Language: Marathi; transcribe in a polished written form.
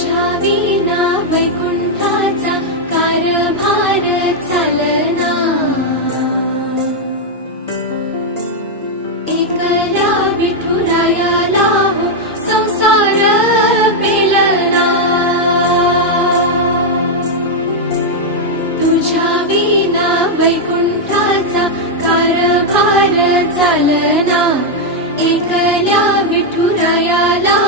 तुझ्या विना वैकुंठाचा कारभार चालना। एकल्या विठुरायाला हो संसार पेलना। तुझ्या विना वैकुंठाचा कारभार चालना। एकल्या विठुरायाला